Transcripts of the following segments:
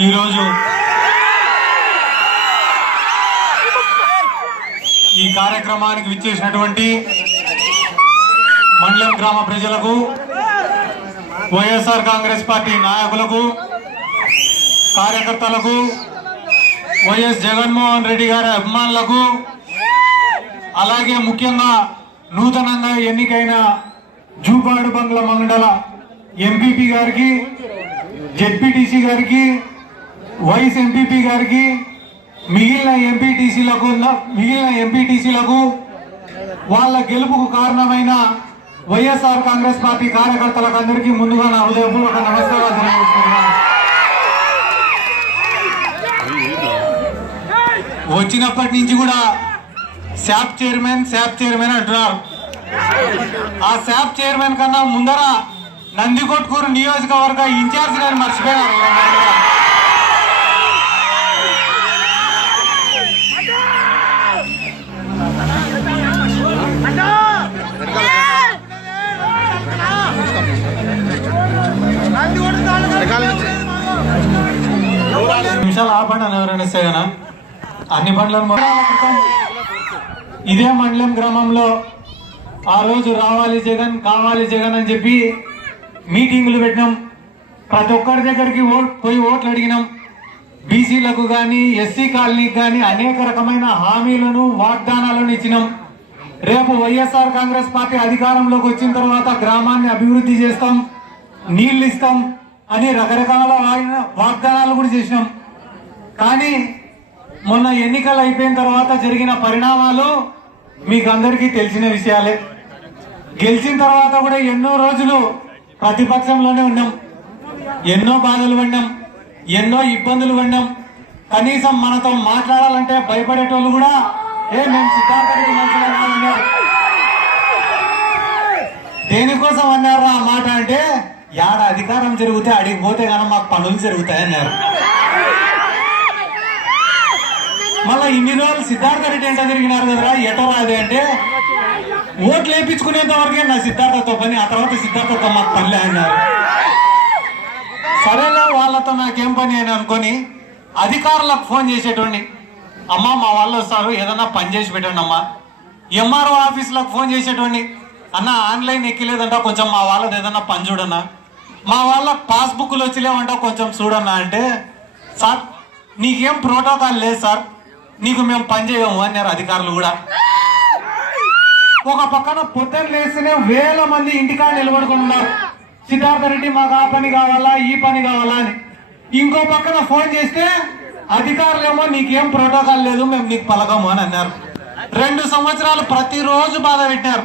ఈరోజు ఈ కార్యక్రమానికి విచ్చేసినటువంటి మండలం గ్రామ ప్రజలకు, వైఎస్ఆర్ కాంగ్రెస్ పార్టీ నాయకులకు, కార్యకర్తలకు, వైఎస్ జగన్మోహన్ రెడ్డి గారి అభిమానులకు, అలాగే ముఖ్యంగా నూతనంగా ఎన్నికైన జూపాడు బంగ్ల మండల ఎంపీపీ గారికి, జెడ్పీటీసీ గారికి, వైస్ ఎంపీపీ గారికి, మిగిలిన ఎంపీటీసీలకు వాళ్ళ గెలుపుకు కారణమైన వైఎస్ఆర్ కాంగ్రెస్ పార్టీ కార్యకర్తలకు అందరికీ ముందుగా నా హృదయపూర్వక నమస్కారాలు తెలియజేస్తున్నాను. వచ్చినప్పటి నుంచి కూడా శాప్ చైర్మన్ అంటున్నారు. ఆ శాప్ చైర్మన్ కన్నా ముందర నందికొట్కూరు నియోజకవర్గ ఇన్ఛార్జ్ గారు మర్చిపోయారు. నిమిషాలు ఆ బండి అని ఎవరైనా ఇస్తే కదా అన్ని బండ్లను ఇదే మండలం గ్రామంలో ఆ రోజు రావాలి జగన్ కావాలి జగన్ అని చెప్పి మీటింగులు పెట్టినాం. ప్రతి ఒక్కరి దగ్గరికి పోయి ఓట్లు అడిగినాం. బీసీలకు కానీ ఎస్సీ కాలనీకి కానీ అనేక రకమైన హామీలను వాగ్దానాలను ఇచ్చినాం. రేపు వైఎస్ఆర్ కాంగ్రెస్ పార్టీ అధికారంలోకి వచ్చిన తర్వాత గ్రామాన్ని అభివృద్ధి చేస్తాం, నీళ్లు ఇస్తాం అని రకరకాల వాగ్దానాలు కూడా చేసినాం. కానీ మొన్న ఎన్నికలు అయిపోయిన తర్వాత జరిగిన పరిణామాలు మీకు అందరికీ తెలిసిన విషయాలే. గెలిచిన తర్వాత కూడా ఎన్నో రోజులు ప్రతిపక్షంలోనే ఉన్నాం, ఎన్నో బాధలు పడినాం, ఎన్నో ఇబ్బందులు పడినాం. కనీసం మనతో మాట్లాడాలంటే భయపడేటోళ్ళు కూడా మేము సిద్ధార్థ రెడ్డి మనుషులు అన్నారు. దేనికోసం అన్నారు ఆ మాట అంటే, యాడ అధికారం జరిగితే అడిగి పోతే కానీ మాకు పనులు జరుగుతాయన్నారు. మళ్ళీ ఇన్ని రోజులు సిద్ధార్థ రెడ్డి ఎంత తిరిగినారు కదరా, ఎటో రాదే అంటే ఓట్లు వేయించుకునేంత వరకే నా సిద్ధార్థతో పని, ఆ తర్వాత సిద్ధార్థతో మాకు పనిలే అన్నారు. సరేలే వాళ్ళతో నాకేం పని అని అనుకొని అధికారులకు ఫోన్ చేసేటోడిని, అమ్మ మా వాళ్ళు వస్తారు ఏదన్నా పని చేసి పెట్టండి అమ్మా. ఎంఆర్ఓ ఆఫీసులకు ఫోన్ చేసేటోడిని, అన్న ఆన్లైన్ ఎక్కిలేదంట కొంచెం మా వాళ్ళది ఏదన్నా పని చూడన్నా, మా వాళ్ళకి పాస్బుక్లు వచ్చిలేవంట కొంచెం చూడన్నా అంటే, సార్ నీకేం ప్రోటోకాల్ లేదు సార్, నీకు మేము పని చేయము అన్నారు అధికారులు కూడా. ఒక పక్కన పొద్దున్న లేస్తేనే వేల మంది ఇంటికాడ నిలబడుకున్నారు, సిద్ధార్థ రెడ్డి మాకు ఆ పని కావాలా ఈ పని కావాలా అని. ఇంకో పక్కన ఫోన్ చేస్తే అధికారులు ఏమో నీకేం ప్రోటోకాల్ లేదు మేము నీకు పలకము అని అన్నారు. 2 సంవత్సరాలు ప్రతిరోజు బాధ పెట్టారు,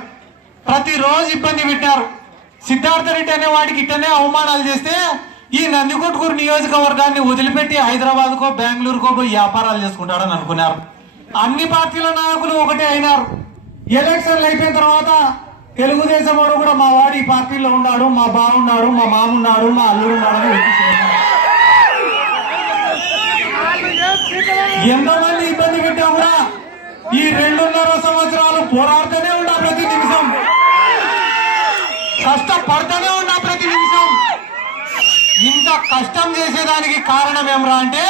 ప్రతిరోజు ఇబ్బంది పెట్టారు. సిద్ధార్థ రెడ్డి అనే వాడికి ఇట్టనే అవమానాలు చేస్తే ఈ నందికొట్కూరు నియోజకవర్గాన్ని వదిలిపెట్టి హైదరాబాద్కో బెంగళూరుకో పోయి వ్యాపారాలు చేసుకుంటాడని అనుకున్నారు. అన్ని పార్టీల నాయకులు ఒకటే అయినారు. ఎలక్షన్లు అయిపోయిన తర్వాత తెలుగుదేశం వాడు కూడా మా వాడు ఈ పార్టీలో ఉన్నాడు, మా బావున్నాడు, మా మామున్నాడు, మా అల్లుడు ఉన్నాడు. ఎంతమంది ఇబ్బంది పెట్టా కూడా ఈ 2.5 సంవత్సరాలు పోరాడుతూనే ఉన్నా, ప్రతి నిమిషం కష్టపడుతూనే ఉన్నా, ప్రతి నిమిషం. ఇంత కష్టం చేసేదానికి కారణం ఏమరా అంటే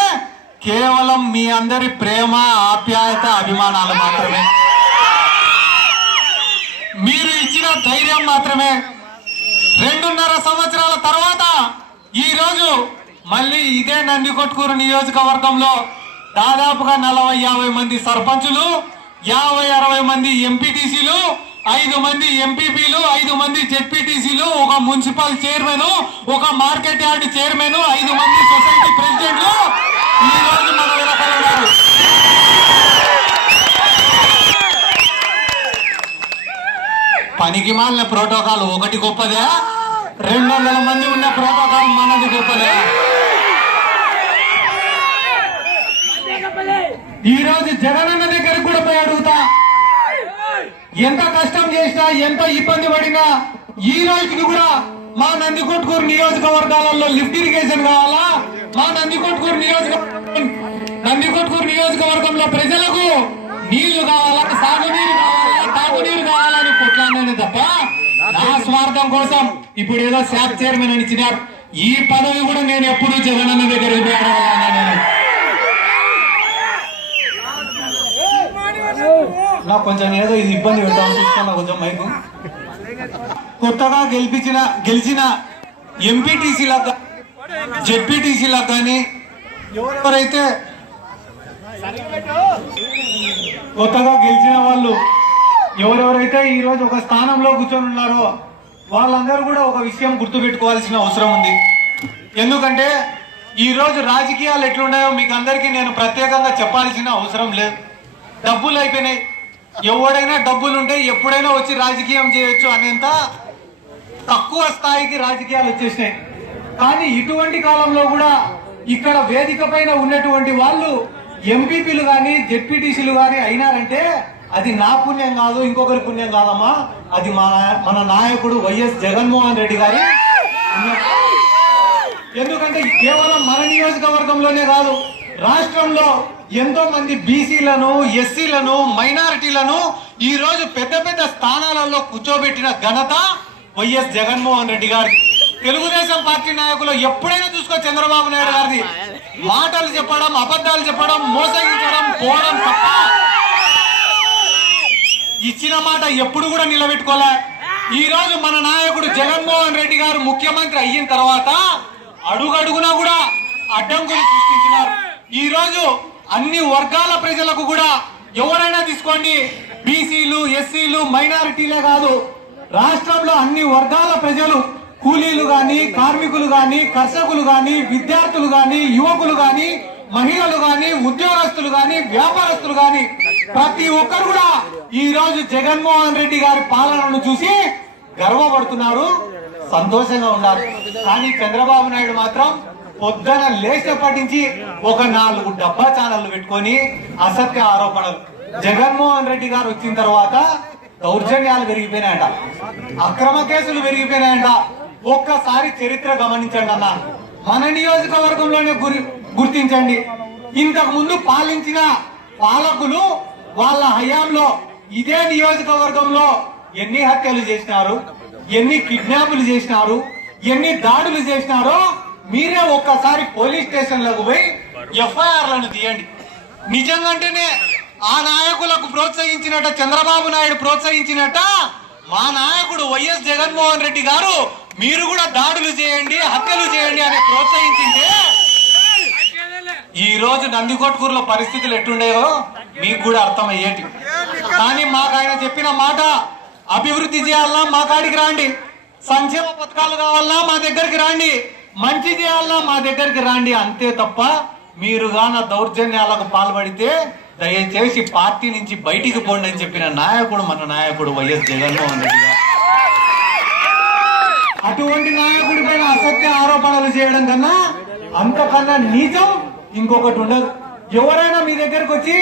కేవలం మీ అందరి ప్రేమ ఆప్యాయత అభిమానాలు మాత్రమే, మీరు ఇచ్చిన ధైర్యం మాత్రమే. 2.5 సంవత్సరాల తర్వాత ఈ రోజు మళ్ళీ ఇదే నందికొట్కూరు నియోజకవర్గంలో దాదాపుగా 40-50 మంది సర్పంచులు, 50-60 మంది ఎంపీటీసీలు, 5 మంది ఎంపీపీలు, 5 మంది జెడ్పీటీసీలు, ఒక మున్సిపల్ చైర్మన్, ఒక మార్కెట్ యార్డ్ చైర్మన్, 5 మంది సొసైటీ ప్రెసిడెంట్లు ఈ రోజు మన వెనకాల ఉన్నారు. పనికి మాలిన ప్రోటోకాల్ ఒకటి గొప్పదే, 200 మంది ఉన్న ప్రోటోకాల్ మనది గొప్పదే. ఈ రోజు జగనన్న దగ్గరికి కూడా పోయి అడుగుతా, ఎంత కష్టం చేసినా ఎంత ఇబ్బంది పడినా ఈ రోజుకి కూడా మా నందికొట్కూరు నియోజకవర్గాలలో లిఫ్ట్ ఇరిగేషన్ కావాలా, మా నందికొట్కూరు నియోజకవర్గంలో ప్రజలకు నీళ్లు కావాలా, సాగునీరు కావాలా, తాగునీరు కావాలని కొట్లాడినే తప్ప నా స్వార్థం కోసం ఇప్పుడు ఏదో శాప్ చైర్మన్ అని ఇచ్చినారు. ఈ పదవి కూడా నేను ఎప్పుడు జగనన్న దగ్గరికి నాకు కొంచెం ఏదో ఇది ఇబ్బంది పెడతాం చూసుకున్నా కొంచెం మైకు. కొత్తగా గెలిచిన ఎంపీటీసీలకు జెడ్పీటీసీలకు కానీ ఎవరైతే కొత్తగా గెలిచిన వాళ్ళు ఎవరెవరైతే ఈ రోజు ఒక స్థానంలో కూర్చొని ఉన్నారో వాళ్ళందరూ కూడా ఒక విషయం గుర్తుపెట్టుకోవాల్సిన అవసరం ఉంది. ఎందుకంటే ఈ రోజు రాజకీయాలు ఎట్లున్నాయో మీకు అందరికీ నేను ప్రత్యేకంగా చెప్పాల్సిన అవసరం లేదు. డబ్బులు అయిపోయినాయి. ఎవడైనా డబ్బులుంటే ఎప్పుడైనా వచ్చి రాజకీయం చేయొచ్చు అనేంత తక్కువ స్థాయికి రాజకీయాలు వచ్చేసినాయి. కానీ ఇటువంటి కాలంలో కూడా ఇక్కడ వేదిక పైన ఉన్నటువంటి వాళ్ళు ఎంపీపీలు కానీ జెడ్పీటీసీలు కానీ అయినారంటే అది నా పుణ్యం కాదు, ఇంకొకరి పుణ్యం కాదమ్మా, అది మన నాయకుడు వైఎస్ జగన్మోహన్ రెడ్డి గారి. ఎందుకంటే కేవలం మన నియోజకవర్గంలోనే కాదు, రాష్ట్రంలో ఎంతో మంది బీసీలను, ఎస్సీలను, మైనారిటీలను ఈ రోజు పెద్ద పెద్ద స్థానాలలో కూర్చోబెట్టిన ఘనత వైఎస్ జగన్మోహన్ రెడ్డి గారి. తెలుగుదేశం పార్టీ నాయకులు ఎప్పుడైనా చూసుకో చంద్రబాబు నాయుడు గారిది మాటలు చెప్పడం, అబద్ధాలు చెప్పడం, మోసగించడం, పోవడం తప్ప ఇచ్చిన మాట ఎప్పుడు కూడా నిలబెట్టుకోలే. ఈ రోజు మన నాయకుడు జగన్మోహన్ రెడ్డి గారు ముఖ్యమంత్రి అయిన తర్వాత అడుగడుగునా కూడా అడ్డంకులు సృష్టించినారు. ఈ రోజు అన్ని వర్గాల ప్రజలకు కూడా ఎవరైనా తీసుకోండి, బీసీలు, ఎస్సీలు, మైనారిటీలే కాదు, రాష్ట్రంలో అన్ని వర్గాల ప్రజలు, కూలీలు గాని, కార్మికులు గాని, కర్షకులు గాని, విద్యార్థులు గాని, యువకులు గాని, మహిళలు గాని, ఉద్యోగస్తులు గాని, వ్యాపారస్తులు గాని ప్రతి ఒక్కరు కూడా ఈ రోజు జగన్మోహన్ రెడ్డి గారి పాలనను చూసి గర్వపడుతున్నారు, సంతోషంగా ఉన్నారు. కానీ చంద్రబాబు నాయుడు మాత్రం పొద్దున లేచినప్పటి నుంచి ఒక 4 డబ్బా ఛానళ్లు పెట్టుకొని అసత్య ఆరోపణలు. జగన్మోహన్ రెడ్డి గారు వచ్చిన తర్వాత దౌర్జన్యాలు పెరిగిపోయినాయంట, అక్రమ కేసులు పెరిగిపోయినాయంట. ఒక్కసారి చరిత్ర గమనించండి అన్న, మన నియోజకవర్గంలోనే గుర్తించండి. ఇంతకు ముందు పాలించిన పాలకులు వాళ్ళ హయాంలో ఇదే నియోజకవర్గంలో ఎన్ని హత్యలు చేసినారు, ఎన్ని కిడ్నాపులు చేసినారు, ఎన్ని దాడులు చేసినారో మీరే ఒక్కసారి పోలీస్ స్టేషన్లకు పోయి ఎఫ్ఐఆర్లను తీయండి. నిజంగానే ఆ నాయకులకు ప్రోత్సహించినట్ట చంద్రబాబు నాయుడు ప్రోత్సహించినట్ట మా నాయకుడు వైఎస్ జగన్మోహన్ రెడ్డి గారు మీరు కూడా దాడులు చేయండి, హత్యలు చేయండి అని ప్రోత్సహించింటే ఈ రోజు నందికొట్కూరులో పరిస్థితులు ఎట్టుండేవో మీకు కూడా అర్థమయ్యేటి. కానీ మాకు ఆయన చెప్పిన మాట, అభివృద్ధి చేయాలన్నా మా కాడికి రాండి, సంక్షేమ పథకాలు కావాలన్నా మా దగ్గరికి రాండి, మంచి చేయాలన్నా మా దగ్గరికి రాండి, అంతే తప్ప మీరుగా నా దౌర్జన్యాలకు పాల్పడితే దయచేసి పార్టీ నుంచి బయటికి పోండి అని చెప్పిన నాయకుడు మన నాయకుడు వైఎస్ జగన్మోహన్ రెడ్డి గారు. అటువంటి నాయకుడి పైన అసత్య ఆరోపణలు చేయడం కన్నా అంతకన్నా నీచం ఇంకొకటి ఉండదు. ఎవరైనా మీ దగ్గరకు వచ్చి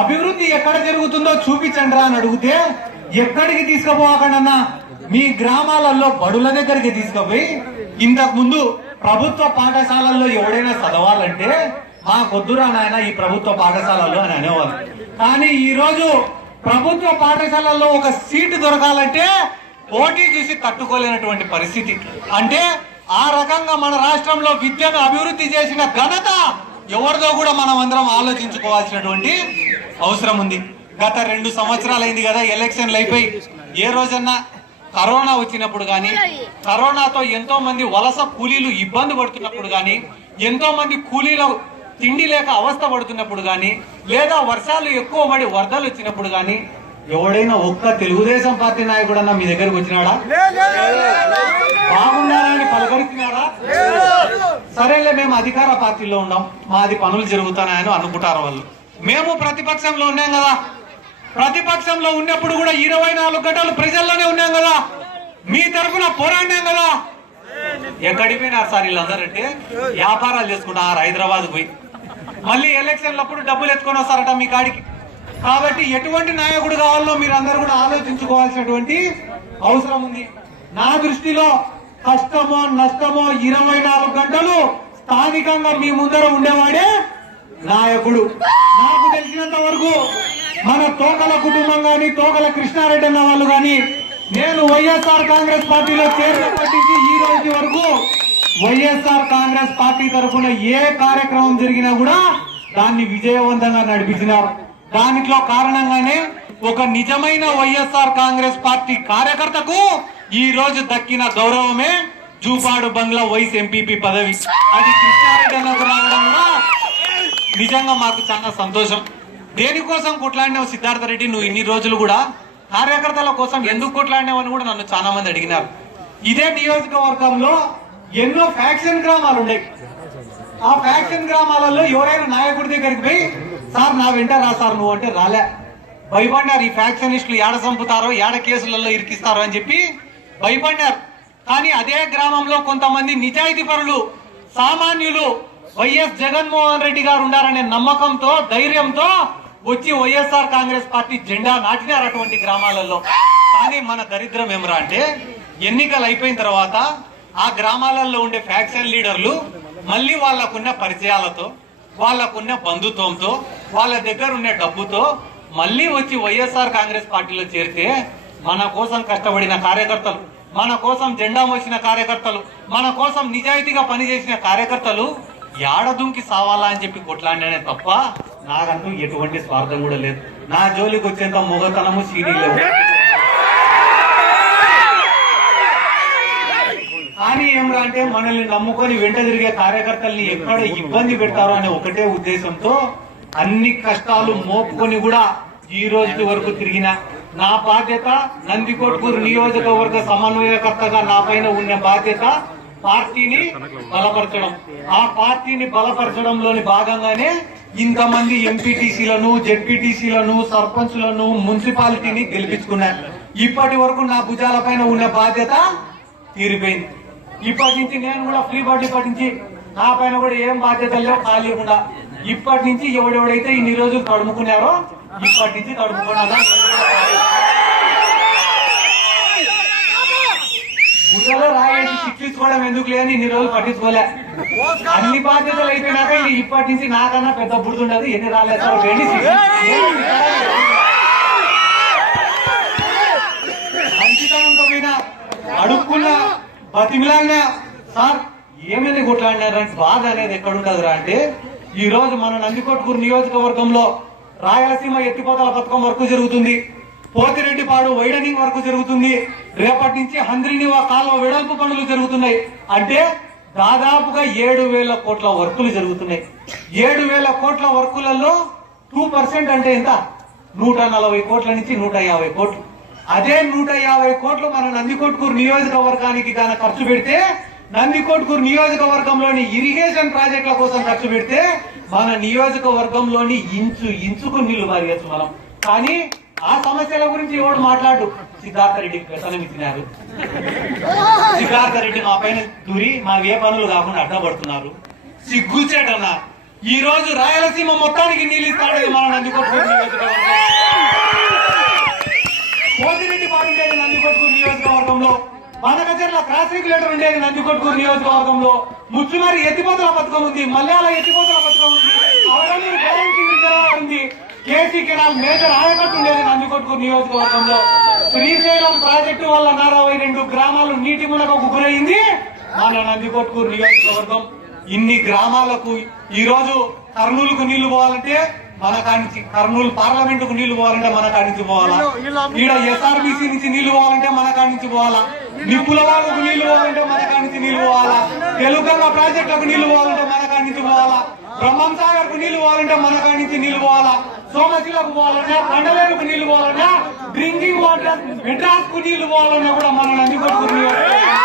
అభివృద్ధి ఎక్కడ జరుగుతుందో చూపించండి రా అని అడిగితే ఎక్కడికి తీసుకుపోకండి, మీ గ్రామాలలో బడుల దగ్గరికి తీసుకుపోయి, ఇంతకు ముందు ప్రభుత్వ పాఠశాలల్లో ఎవడైనా చదవాలంటే మాకొద్దురా నాయన ఈ ప్రభుత్వ పాఠశాలల్లో అని అనేవాళ్ళు. కానీ ఈ రోజు ప్రభుత్వ పాఠశాలల్లో ఒక సీటు దొరకాలంటే పోటీ చేసి తట్టుకోలేనటువంటి పరిస్థితి. అంటే ఆ రకంగా మన రాష్ట్రంలో విద్యను అభివృద్ధి చేసిన ఘనత ఎవరిదో కూడా మనం అందరం ఆలోచించుకోవాల్సినటువంటి అవసరం ఉంది. గత 2 సంవత్సరాలైంది కదా ఎలక్షన్లు అయిపోయి, ఏ రోజన్నా కరోనా వచ్చినప్పుడు కానీ, కరోనాతో ఎంతో మంది వలస కూలీలు ఇబ్బంది పడుతున్నప్పుడు కానీ, ఎంతో మంది కూలీలు తిండి లేక అవస్థ పడుతున్నప్పుడు కానీ, లేదా వర్షాలు ఎక్కువ పడి వరదలు వచ్చినప్పుడు కానీ ఎవడైనా ఒక్క తెలుగుదేశం పార్టీ నాయకుడన్నా మీ దగ్గరకు వచ్చినాడా? బాగున్నారా అని పలకరిస్తున్నారా? సరేలే మేము అధికార పార్టీలో ఉన్నాం, మాది పనులు జరుగుతున్నాయని అనుకుంటారు వాళ్ళు. మేము ప్రతిపక్షంలో ఉన్నాం కదా, ప్రతిపక్షంలో ఉన్నప్పుడు కూడా 24 గంటలు ప్రజల్లోనే ఉన్నాం కదా, మీ తరఫున పోరాడినాం కదా. ఎక్కడికి పోయినారు సార్ వీళ్ళందరంటే? వ్యాపారాలు చేసుకుంటారు హైదరాబాద్ పోయి, మళ్ళీ ఎలక్షన్లప్పుడు డబ్బులు ఎత్తుకొని వస్తారట మీ కాడికి. కాబట్టి ఎటువంటి నాయకుడు కావాలో మీరు అందరూ కూడా ఆలోచించుకోవాల్సినటువంటి అవసరం ఉంది. నా దృష్టిలో కష్టమో నష్టమో 24 గంటలు స్థానికంగా మీ ముందర ఉండేవాడే నాయకుడు. నాకు తెలిసినంత వరకు మన తోకల కుటుంబం గాని, తోకల కృష్ణారెడ్డి అన్న వాళ్ళు గాని, నేను వైఎస్ఆర్ కాంగ్రెస్ పార్టీలో చేరినప్పటి నుంచి ఈ రోజు వరకు వైఎస్ఆర్ కాంగ్రెస్ పార్టీ తరఫున ఏ కార్యక్రమం జరిగినా కూడా దాన్ని విజయవంతంగా నడిపించినారు. దానిలో కారణంగానే ఒక నిజమైన వైఎస్ఆర్ కాంగ్రెస్ పార్టీ కార్యకర్తకు ఈ రోజు దక్కిన గౌరవమే జూపాడు బంగ్లా వైస్ ఎంపీపీ పదవి. అది కృష్ణారెడ్డి అన్నకు రావడం కూడా నిజంగా మాకు చాలా సంతోషం. దేనికోసం కొట్లాడినావు సిద్ధార్థ రెడ్డి, నువ్వు ఇన్ని రోజులు కూడా కార్యకర్తల కోసం ఎందుకు కొట్లాడినావు అని కూడా నన్ను చాలా మంది అడిగినారు. ఇదే నియోజకవర్గంలో ఎన్నో ఫ్యాక్షన్ గ్రామాలు ఉన్నాయి. ఆ ఫ్యాక్షన్ గ్రామాలలో ఎవరైనా నాయకుడి దగ్గరికి పోయి సార్ నా వెంట రా సార్ నువ్వు అంటే రాలే, భయపడ్డారు. ఈ ఫ్యాక్షనిస్టులు ఏడ చంపుతారో ఏడ కేసులలో ఇరికిస్తారో అని చెప్పి భయపడ్డారు. కానీ అదే గ్రామంలో కొంతమంది నిజాయితీ పరులు, సామాన్యులు వైఎస్ జగన్మోహన్ రెడ్డి గారు ఉండారనే నమ్మకంతో, ధైర్యంతో వచ్చి వైఎస్ఆర్ కాంగ్రెస్ పార్టీ జెండా నాటినారు అటువంటి గ్రామాలలో. కానీ మన దరిద్రం ఏమరా అంటే ఎన్నికలు అయిపోయిన తర్వాత ఆ గ్రామాలలో ఉండే ఫ్యాక్షన్ లీడర్లు మళ్ళీ వాళ్ళకున్న పరిచయాలతో, వాళ్ళకున్న బంధుత్వంతో, వాళ్ళ దగ్గర ఉన్న డబ్బుతో మళ్ళీ వచ్చి వైఎస్ఆర్ కాంగ్రెస్ పార్టీలో చేరితే మన కోసం కష్టపడిన కార్యకర్తలు, మన కోసం జెండా మోసిన కార్యకర్తలు, మన కోసం నిజాయితీగా పనిచేసిన కార్యకర్తలు ఏడదుంకి సావాలా అని చెప్పి కొట్లాడినే తప్ప నాకంటూ ఎటువంటి స్వార్థం కూడా లేదు. నా జోలికి వచ్చేంత మొగతనము సీడీ లేదు. కానీ ఏమరా అంటే మనల్ని నమ్ముకొని వెంట తిరిగే కార్యకర్తల్ని ఎక్కడ ఇబ్బంది పెడతారో అనే ఒకటే ఉద్దేశంతో అన్ని కష్టాలు మోపుకొని కూడా ఈ రోజు వరకు తిరిగిన నా బాధ్యత, నందికొట్కూరు నియోజకవర్గ సమన్వయకర్తగా నా పైన ఉన్న బాధ్యత పార్టీని బలపరచడం. ఆ పార్టీని బలపరచడంలోని భాగంగానే ఇంతమంది ఎంపీటీసీలను, జెడ్పీటీసీలను, సర్పంచులను, మున్సిపాలిటీని గెలిపించుకున్నారు. ఇప్పటి వరకు నా భుజాల పైన ఉన్న బాధ్యత తీరిపోయింది. ఇప్పటి నుంచి నేను కూడా ఫ్రీ బర్డ్, ఇప్పటి నుంచి నా పైన కూడా ఏం బాధ్యత లేవు, ఖాళీ కూడా. ఇప్పటి నుంచి ఎవడెవడైతే ఇన్ని రోజులు తడుముకున్నారో ఇప్పటి నుంచి తడుముకోవాలా. గుడ్డలో రాయేసి శిక్షించుకోవడం ఎందుకు లేని ఇన్ని రోజులు పట్టించుకోలే. అన్ని బాధ్యతలు అయిపోయినాక ఇప్పటి నుంచి నాకన్నా పెద్ద బుడుతుండదు. ఎన్ని రాలేదు వెళ్ళి మంచితనంతో పోయినా అడుక్కున్నా, బతిమిలాడినా సార్ ఏమైనా కొట్లాడినారంటే బాధ అనేది ఎక్కడుండదురా అంటే ఈ రోజు మన నందికొట్కూరు నియోజకవర్గంలో రాయలసీమ ఎత్తిపోతల పథకం వర్క్ జరుగుతుంది, పోతిరెడ్డిపాడు వైడనింగ్ వర్క్ జరుగుతుంది, రేపటి నుంచి హంద్రినివా కాలువ వెడల్పు పనులు జరుగుతున్నాయి. అంటే దాదాపుగా 7,000 కోట్ల వర్కులు జరుగుతున్నాయి. 7,000 కోట్ల వర్కులలో 2% అంటే ఎంత? 140 కోట్ల నుంచి 150 కోట్లు. అదే 150 కోట్లు మన నందికొట్కూరు నియోజకవర్గానికి గాన ఖర్చు పెడితే, నందికొట్కూరు నియోజకవర్గంలోని ఇరిగేషన్ ప్రాజెక్టుల కోసం ఖర్చు పెడితే మన నియోజకవర్గంలోని ఇంచుకు నీళ్లు మారియచ్చు మనం. కానీ ఆ సమస్యల గురించి ఎవడు మాట్లాడు. సిద్ధార్థ రెడ్డికి పెత్తనం ఇచ్చినారు. సిద్ధార్థ రెడ్డి మా పైన దూరి మా ఏ పనులు కాకుండా అడ్డపడుతున్నారు. సిగ్గుచేటన్నా ఈ రోజు రాయలసీమ మొత్తానికి నీళ్ళు ఇస్తాడు మన నందికొట్కూరు నియోజకవర్గం. పోతిరెడ్డిపాడు ఉండేది నందికొట్కూరు నియోజకవర్గంలో, మనకచర్ల క్రాస్ రెగ్యులేటర్ ఉండేది నందికొట్కూరు నియోజకవర్గంలో, ముచ్చుమరి ఎత్తిపోతల పథకం ఉంది, మల్యాల ఎత్తిపోతల పథకం ఉంది, అవగల్లూరు బ్యాలెన్సింగ్ రిజర్వాయర్ ఉంది, కేసీ కెనాల్ మేజర్ ఆయకట్టు ఉండేది నందికొట్కూరు నియోజకవర్గంలో. శ్రీశైలం ప్రాజెక్టు వల్ల 42 గ్రామాలు నీటి మునకకు గురైంది మన నందికొట్కూరు నియోజకవర్గం. ఇన్ని గ్రామాలకు ఈ రోజు కర్నూలుకు నీళ్లు పోవాలంటే మన కానించి, కర్నూలు పార్లమెంటుకు నీళ్లు పోవాలంటే మన కానించి పోవాలా, ఈడ ఎస్ఆర్బిసి నుంచి నీళ్లు పోవాలంటే మన కానించి పోవాలా, నిప్పుల వాళ్ళకు నీళ్లు పోవాలంటే మన కానించి నీళ్లు పోవాలా, తెలుగంగ ప్రాజెక్టులకు నీళ్లు పోవాలంటే మన కానించి పోవాలా, బ్రహ్మం సాగర్ కు నీళ్లు పోవాలంటే మన కానించి నీళ్లు పోవాలా, సోమశిలకు పోవాలన్నా, పండలేరుకు నీళ్లు పోవాలన్నా, డ్రింకింగ్ వాటర్ మెడ్రాస్ కు నీళ్లు పోవాలన్నా కూడా మన నందికొట్కూరు నియోజకవర్గం.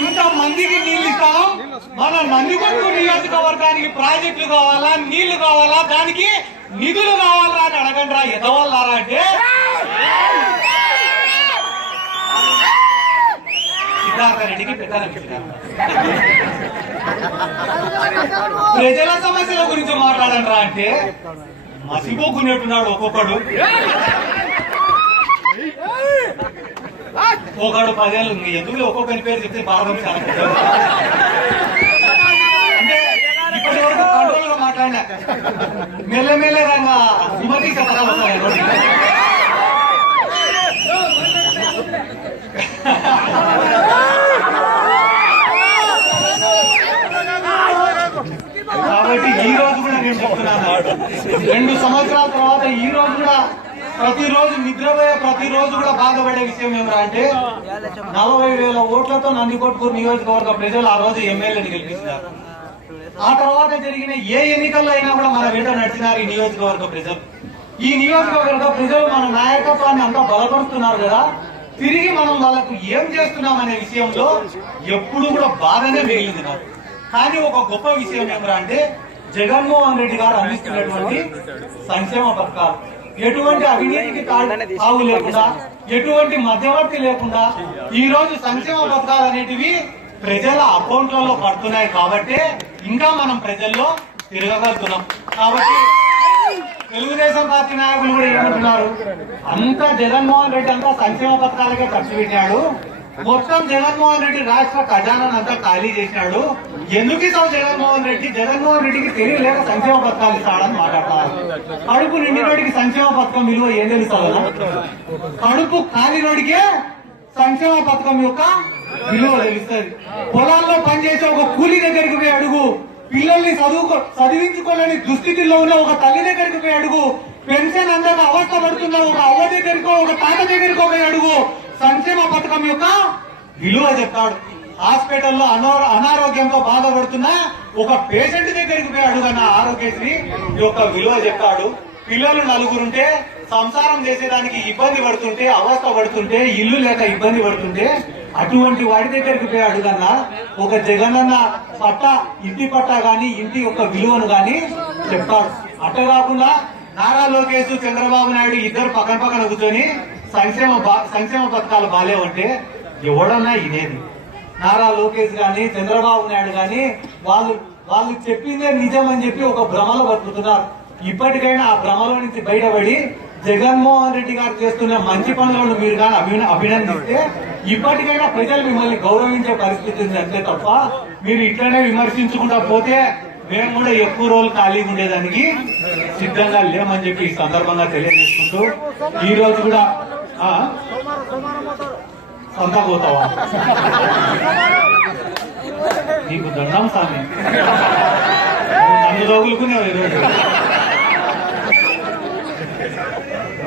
ఇంత మందికి నీళ్లు ఇస్తాం. మన నందికొట్కూరు నియోజకవర్గానికి ప్రాజెక్టులు కావాలా, నీళ్లు కావాలా, దానికి నిధులు కావాలా అని అడగండి రా ఎదవాళ్ళారా అంటే సిద్ధార్థ రెడ్డికి పెత్తనం ఇచ్చినారు. ప్రజల సమస్యల గురించి మాట్లాడండి రా అంటే మసిపోకున్నట్టున్నాడు ఒక్కొక్కడు. ఒకడు 10 ఏళ్ళు ఎందుకు ఒక్కొక్కరి పేరు చెప్తే బాగా అంటే ఇప్పటి వరకు కంట్రోల్ గా మాట్లాడినా మెల్లమెల్లగా సుమతి శతకాలు వస్తాయి. కాబట్టి ఈ రోజు కూడా విషయం చెప్తున్నాను. 2 సంవత్సరాల తర్వాత ఈ రోజు కూడా ప్రతిరోజు నిద్రపోయే ప్రతిరోజు కూడా బాధపడే విషయం ఏమరా అంటే 40,000 ఓట్లతో నందికొట్కూరు నియోజకవర్గ ప్రజలు ఆ రోజు ఎమ్మెల్యేని గెలిపించారు. ఆ తర్వాత జరిగిన ఏ ఎన్నికల్లో అయినా కూడా మన వెంట నడిచినారు ఈ నియోజకవర్గ ప్రజలు. ఈ నియోజకవర్గ ప్రజలు మన నాయకత్వాన్ని అంతా బలపరుస్తున్నారు కదా, తిరిగి మనం వాళ్ళకు ఏం చేస్తున్నాం అనే విషయంలో ఎప్పుడు కూడా బాధనే మిగిలింది నాకు. కానీ ఒక గొప్ప విషయం ఏమరా అంటే జగన్మోహన్ రెడ్డి గారు అందిస్తున్నటువంటి సంక్షేమ పథకాలు ఎటువంటి అవినీతికి తావు లేకుండా, ఎటువంటి మధ్యవర్తి లేకుండా ఈ రోజు సంక్షేమ పథకాలు అనేటివి ప్రజల అకౌంట్లలో పడుతున్నాయి. కాబట్టి ఇంకా మనం ప్రజల్లో తిరగగలుగుతున్నాం. కాబట్టి తెలుగుదేశం పార్టీ నాయకులు కూడా ఏమంటున్నారు, అంతా జగన్మోహన్ రెడ్డి అంతా సంక్షేమ పథకాలకే ఖర్చు పెట్టాడు, మొత్తం జగన్మోహన్ రెడ్డి రాష్ట్ర ఖజానాను అంతా ఖాళీ చేసినాడు, ఎందుకు ఇస్తావు జగన్మోహన్ రెడ్డికి తెలియలేక సంక్షేమ పథకాలు ఇస్తాడని మాట్లాడతారు. కడుపు నిండినోడికి సంక్షేమ పథకం విలువ ఏం తెలుస్తుంది? కడుపు కాలినోడికే సంక్షేమ పథకం యొక్క విలువ తెలుస్తుంది. పొలాల్లో పనిచేసే ఒక కూలీ దగ్గరికి పోయి అడుగు, పిల్లల్ని చదివించుకోలేని దుస్థితిలో ఉన్న ఒక తల్లి దగ్గరికి పోయి అడుగు, పెన్షన్ అందరూ అవస్థ పడుతున్న ఒక అవ్వ దగ్గరికో ఒక తాత దగ్గరికో పోయి అడుగు, సంక్షేమ పథకం యొక్క విలువ చెప్తాడు. హాస్పిటల్లో అనారోగ్యంతో బాధపడుతున్న ఒక పేషెంట్ దగ్గరికి పోయి అడుగన్న ఆరోగ్యశ్రీ యొక్క విలువ చెప్తాడు. పిల్లలు 4 ఉంటే సంసారం చేసేదానికి ఇబ్బంది పడుతుంటే, అవస్థ పడుతుంటే, ఇల్లు లేక ఇబ్బంది పడుతుంటే అటువంటి వాడి దగ్గరికి పోయి అడుగన్నా ఒక జగనన్న ఇంటి పట్టా గాని ఇంటి యొక్క విలువను గాని చెప్తాడు. అట్ట కాకుండా నారా లోకేష్ చంద్రబాబు నాయుడు ఇద్దరు పక్కన కూర్చొని సంక్షేమ పథకాలు బాలేవంటే ఎవడన్నా ఇదేది? నారా లోకేష్ గాని చంద్రబాబు నాయుడు గాని వాళ్ళు చెప్పిందే నిజం అని చెప్పి ఒక భ్రమలో బతుకుతున్నారు. ఇప్పటికైనా ఆ భ్రమలో నుంచి బయటపడి జగన్మోహన్ రెడ్డి గారు చేస్తున్న మంచి పనులను మీరు కానీ అభినందిస్తే ఇప్పటికైనా ప్రజలు మిమ్మల్ని గౌరవించే పరిస్థితి ఉంది. అంతే తప్ప మీరు ఇట్లనే విమర్శించుకుంటా పోతే మేము కూడా ఎక్కువ రోజులు ఖాళీగా ఉండేదానికి సిద్ధంగా లేమని చెప్పి ఈ సందర్భంగా తెలియజేసుకుంటూ ఈ రోజు కూడా సొంత పోతావా నీకు దండం సామి, నన్ను తగులుకునేవాడు ఈరోజు.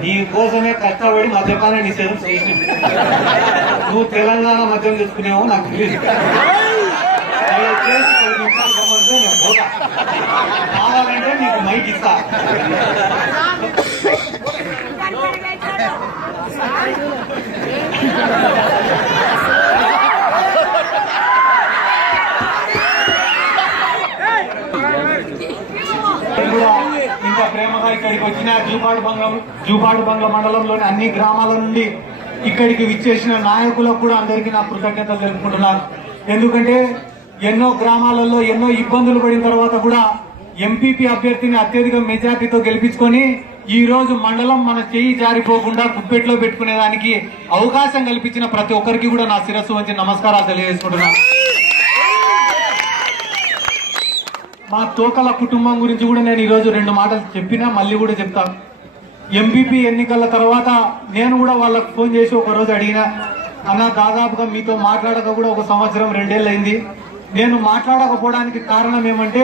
నీ కోసమే కష్టపడి మద్యపాన నిషేధం చేసి నువ్వు తెలంగాణ మద్యం తీసుకునేవో నాకు తెలియదు. నేను పోతా, కావాలంటే నీకు మైక్ ఇస్తా. ఇంకా ప్రేమగా ఇక్కడికి వచ్చిన జూపాడు బంగ్లా మండలంలోని అన్ని గ్రామాల నుండి ఇక్కడికి విచ్చేసిన నాయకులకు కూడా అందరికీ నా కృతజ్ఞతలు తెలుపుకుంటున్నాను. ఎందుకంటే ఎన్నో గ్రామాలలో ఎన్నో ఇబ్బందులు పడిన తర్వాత కూడా ఎంపీపీ అభ్యర్థిని అత్యధిక మెజార్టీతో గెలిపించుకొని ఈ రోజు మండలం మన చేయి జారిపోకుండా కుప్పెట్లో పెట్టుకునేదానికి అవకాశం కల్పించిన ప్రతి ఒక్కరికి కూడా నా శిరస్సు వంచి నమస్కారాలు తెలియజేసుకుంటున్నాను. మా తోకల కుటుంబం గురించి కూడా నేను ఈరోజు 2 మాటలు చెప్పినా మళ్ళీ కూడా చెప్తాను. ఎంపీపీ ఎన్నికల తర్వాత నేను కూడా వాళ్ళకు ఫోన్ చేసి ఒక రోజు అడిగినా, అన్న దాదాపుగా మీతో మాట్లాడక కూడా 1 సంవత్సరం 2 ఏళ్ళు అయింది, నేను మాట్లాడకపోవడానికి కారణం ఏమంటే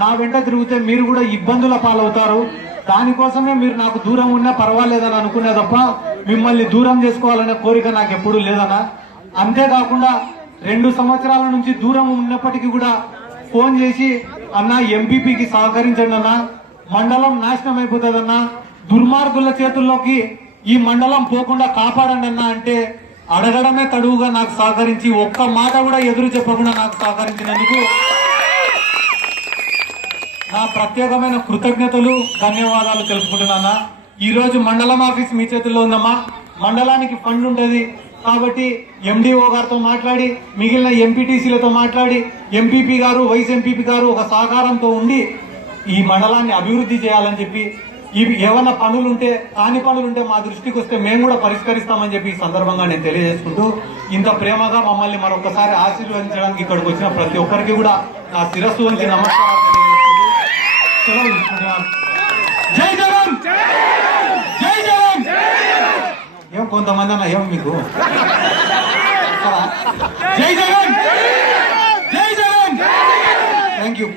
నా వెంట తిరిగితే మీరు కూడా ఇబ్బందుల పాలవుతారు, దానికోసమే మీరు నాకు దూరం ఉన్నా పర్వాలేదని అనుకునే తప్ప మిమ్మల్ని దూరం చేసుకోవాలనే కోరిక నాకు ఎప్పుడూ లేదన్నా. అంతేకాకుండా 2 సంవత్సరాల నుంచి దూరం ఉన్నప్పటికీ కూడా ఫోన్ చేసి అన్న ఎంపీపీకి సహకరించండి అన్న, మండలం నాశనం అయిపోతుందన్నా, దుర్మార్గుల చేతుల్లోకి ఈ మండలం పోకుండా కాపాడండి అన్న అంటే అడగడమే తడువుగా నాకు సహకరించి ఒక్క మాట కూడా ఎదురు చెప్పకుండా నాకు సహకరించినందుకు నా ప్రత్యేకమైన కృతజ్ఞతలు ధన్యవాదాలు తెలుపుకుంటున్నా. ఈ రోజు మండలం ఆఫీస్ మీ చేతుల్లో ఉందమ్మా. మండలానికి ఫండ్ ఉంటుంది కాబట్టి ఎండిఓ గారితో మాట్లాడి మిగిలిన ఎంపీటీసీలతో మాట్లాడి ఎంపీపీ గారు వైస్ ఎంపీపీ గారు ఒక సహకారంతో ఉండి ఈ మండలాన్ని అభివృద్ధి చేయాలని చెప్పి ఇవి ఏమన్నా పనులుంటే కాని పనులుంటే మా దృష్టికి వస్తే మేము కూడా పరిష్కరిస్తామని చెప్పి ఈ సందర్భంగా నేను తెలియజేసుకుంటూ ఇంత ప్రేమగా మమ్మల్ని మరొకసారి ఆశీర్వదించడానికి ఇక్కడికి వచ్చిన ప్రతి ఒక్కరికి కూడా నా శిరస్సు వంచి నమస్కారాలు తెలియజేసుకుంటూ సెలవు తీసుకుంటున్నాను. జై జగన్, జై జగన్. ఏం కొంతమంది అన్న ఏం మీకు జై జగన్, జై జగన్. Thank you.